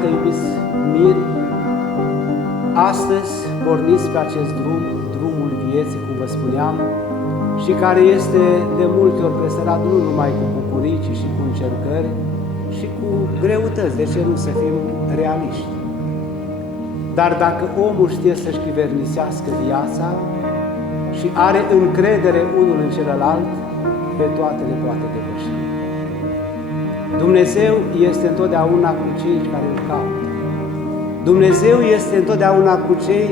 Iată, iubiți miri, astăzi porniți pe acest drum, drumul vieții, cum vă spuneam, și care este de multe ori presărat nu numai cu bucurii, ci și cu încercări și cu greutăți, de ce nu să fim realiști. Dar dacă omul știe să-și chivernisească viața și are încredere unul în celălalt, pe toate le poate depăși. Dumnezeu este întotdeauna cu cei care îl caută. Dumnezeu este întotdeauna cu cei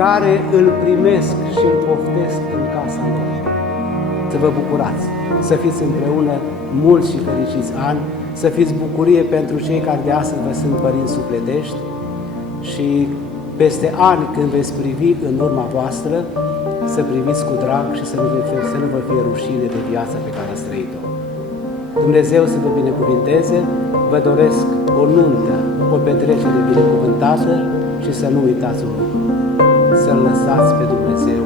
care îl primesc și îl poftesc în casa lor. Să vă bucurați, să fiți împreună mulți și fericiți ani, să fiți bucurie pentru cei care de astăzi vă sunt părinți sufletești și peste ani, când veți privi în urma voastră, să priviți cu drag și să nu vă fie rușine de viața pe care ați trăit-o. Dumnezeu să vă binecuvinteze, vă doresc o nuntă, o petrecere binecuvântată și să nu uitați un lucru, să-L lăsați pe Dumnezeu